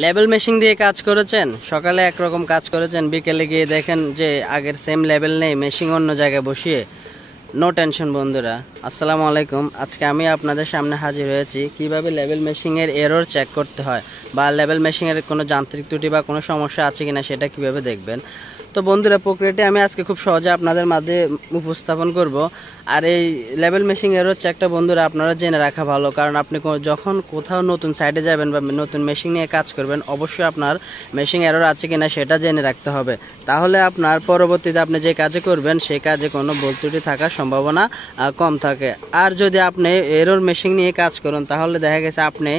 Label machine দিয়ে কাজ করেছেন, সকালে একরকম কাজ করেছেন, বিকেলে গিয়ে দেখেন যে আগের সেম লেবেল নেই, মেশিন অন্য জায়গায় বসিয়ে। নো টেনশন বন্ধুরা, আসসালামু আলাইকুম। আজকে আমি আপনাদের সামনে হাজির হয়েছি কিভাবে লেবেল মেশিনের এরর চেক করতে হয় বা লেবেল মেশিনের কোনো যান্ত্রিক ত্রুটি বা কোনো সমস্যা আছে কিনা সেটা কিভাবে দেখবেন। তো বন্ধুরা, প্রক্রিয়াটি আমি আজকে খুব সহজে আপনাদের মাঝে উপস্থাপন করব। আর এই লেবেল মেশিন এরর চেকটা বন্ধুরা আপনারা জেনে রাখা ভালো, কারণ আপনি যখন কোথাও নতুন সাইডে যাবেন বা নতুন মেশিন নিয়ে কাজ করবেন, অবশ্যই আপনার মেশিন এরর আছে কিনা সেটা জেনে রাখতে হবে। তাহলে আপনার পরবর্তীতে আপনি যে কাজে করবেন সেই কাজে কোনো ভুল ত্রুটি থাকার সম্ভাবনা কম থাকে। আর যদি আপনি এরর মেশিন নিয়ে কাজ করেন, তাহলে দেখা গেছে আপনি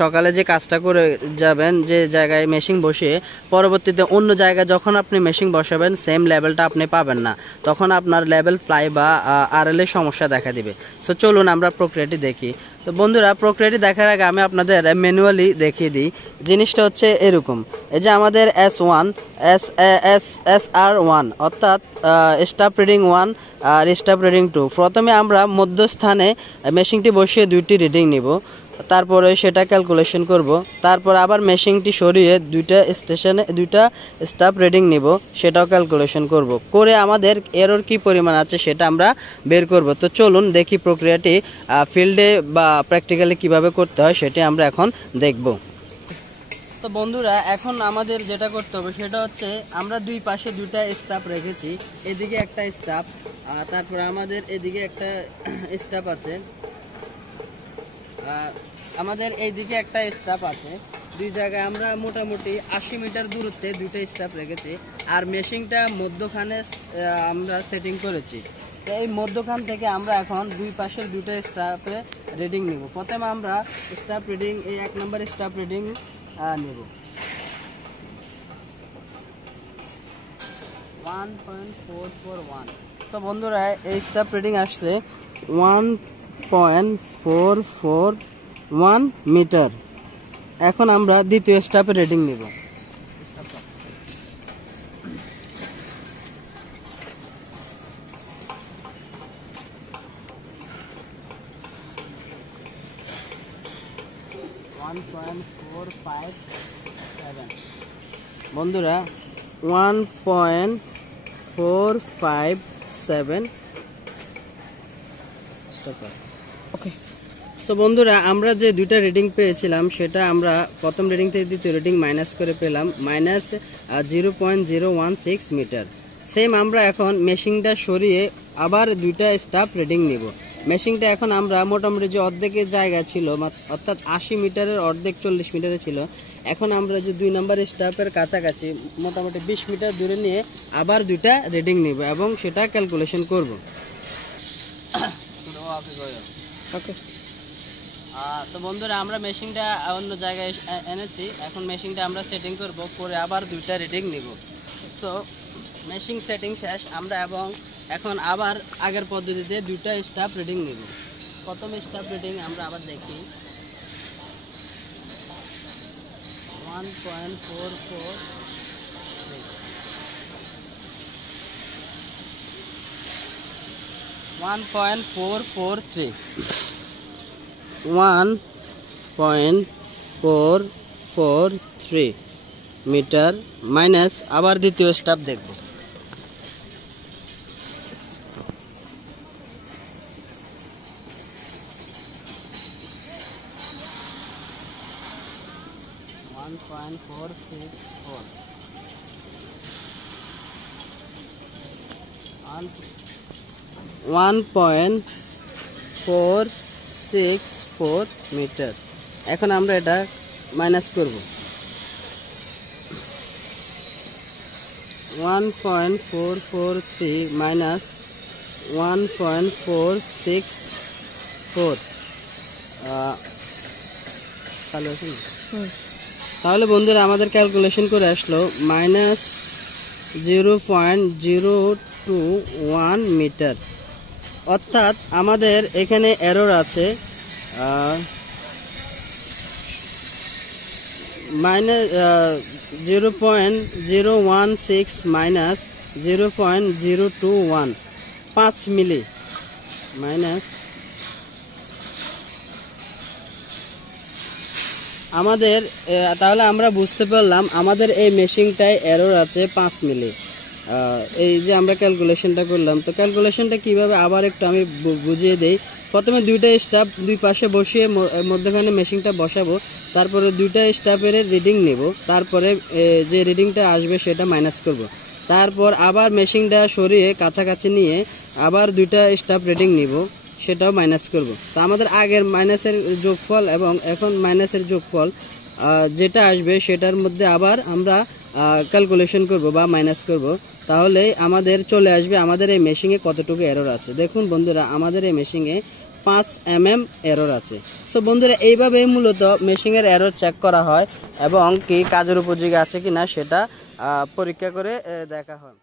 সকালে যে কাজটা করে যাবেন, যে জায়গায় মেশিন বসিয়ে, পরবর্তীতে অন্য জায়গায় যখন আপনি মেশিন বসাবেন সেম লেভেলটা আপনি পাবেন না, তখন আপনার লেভেল ফ্লাই বা আরএল এর সমস্যা দেখা দিবে। সো চলুন আমরা প্রক্রিয়াটি দেখি। তো বন্ধুরা, প্রক্রিয়াটি দেখার আগে আমি আপনাদের ম্যানুয়ালি দেখিয়ে দিই। জিনিসটা হচ্ছে এরকম, এই যে আমাদের S1 SR1 অর্থাৎ স্টাফ রিডিং 1 আর স্টাফ রিডিং 2। প্রথমে আমরা মধ্যস্থানে মেশিনটি বসিয়ে দুইটি রিডিং নিব, তারপরে সেটা ক্যালকুলেশন করব। তারপর আবার মেশিনটি সরিয়ে দুইটা স্টেশনে দুইটা স্টাফ রিডিং নিব, সেটাও ক্যালকুলেশন করব। করে আমাদের এরর কি পরিমাণ আছে সেটা আমরা বের করব। তো চলুন দেখি প্রক্রিয়াটি ফিল্ডে বা প্র্যাকটিক্যালি কিভাবে করতে হয় সেটি আমরা এখন দেখব। তো বন্ধুরা, এখন আমাদের যেটা করতে হবে সেটা হচ্ছে, আমরা দুই পাশে দুইটা স্টাফ রেখেছি, এদিকে একটা স্টাফ, তারপরে আমাদের এদিকে একটা স্টাফ আছে, আমাদের এইদিকে একটা স্টাফ আছে। দুই জায়গায় আমরা মোটামুটি 80 মিটার দূরত্বে দুইটা স্টাফ রেখেছি। আর মেশিনটা মধ্যখানে আমরা সেটিং করেছি। তো এই মধ্যখান থেকে আমরা এখন দুই পাশের দুটো স্টাফে রিডিং নিব। প্রথমে আমরা স্টাফ রিডিং, এই 1 নম্বর স্টাফ রিডিং নেব 1.441। তো বন্ধুরা, এই স্টাফ রিডিং আসছে 1.441 মিটার। এখন আমরা দ্বিতীয় স্টাফের রিডিং নিব। বন্ধুরা, 1.457। ওকে। তো বন্ধুরা, আমরা যে দুইটা রিডিং পেয়েছিলাম সেটা আমরা প্রথম রিডিং থেকে দ্বিতীয় রিডিং মাইনাস করে পেলাম -0.016 মিটার। সেম আমরা এখন মেশিনটা সরিয়ে আবার দুইটা স্টাফ রিডিং নিব। মেশিনটা এখন আমরা মোটামুটি যে অর্ধেকের জায়গা ছিল, অর্থাৎ 80 মিটারের অর্ধেক 40 মিটারে ছিল, এখন আমরা যে 2 নম্বর স্টাফের কাছাকাছি মোটামুটি 20 মিটার দূরে নিয়ে আবার দুইটা রিডিং নিব এবং সেটা ক্যালকুলেশন করব। ওকে। তো বন্ধুরা, আমরা মেশিনটা অন্য জায়গায় এনেছি, এখন মেশিনটা আমরা সেটিং করব, করে আবার দুইটা রিডিং নিব। সো মেশিন সেটিং শেষ আমরা, এবং এখন আবার আগের পদ্ধতিতে দুইটা স্টাফ রিডিং নিব। প্রথম স্টাফ রিডিং আমরা আবার দেখি 1.443 মিটার মাইনাস আবার দ্বিতীয় স্টাফ দেখব। One point 464 metre. এখন আমরা এটা মাইনাস করব। 1.443 মাইনাস 1.464। তাহলে বন্ধুরা, আমাদের ক্যালকুলেশন করে আসলো -0.021 মিটার। অর্থাৎ আমাদের এখানে এরর আছে -0.016 মাইনাস 0.021, 5 মিলি মাইনাস আমাদের তাহলে আমরা বুঝতে পারলাম আমাদের এই মেশিনটায় এরর আছে 5 মিলি। এই যে আমরা ক্যালকুলেশনটা করলাম, তো ক্যালকুলেশনটা কিভাবে আবার একটু আমি বুঝিয়ে দেই। প্রথমে দুইটা স্টাফ দুই পাশে বসিয়ে মধ্যখানে মেশিনটা বসাবো, তারপরে দুইটা স্টাফের রিডিং নেব, তারপরে যে রিডিংটা আসবে সেটা মাইনাস করব। তারপর আবার মেশিনটা সরিয়ে কাছাকাছি নিয়ে আবার দুইটা স্টাফ রিডিং নিব, সেটাও মাইনাস করব। তো আমাদের আগের মাইনাসের যোগফল এবং এখন মাইনাসের যোগফল যেটা আসবে সেটার মধ্যে আবার আমরা ক্যালকুলেশন করব বা মাইনাস করব, তাহলে আমাদের চলে আসবে আমাদের এই মেশিনে কতটুকু এরর আছে। দেখুন বন্ধুরা, আমাদের এই মেশিনে 5 mm এরর আছে। সো বন্ধুরা, এইভাবেই মূলত মেশিনের এরর চেক করা হয় এবং কি কাজের উপযোগী আছে কিনা সেটা পরীক্ষা করে দেখা হয়।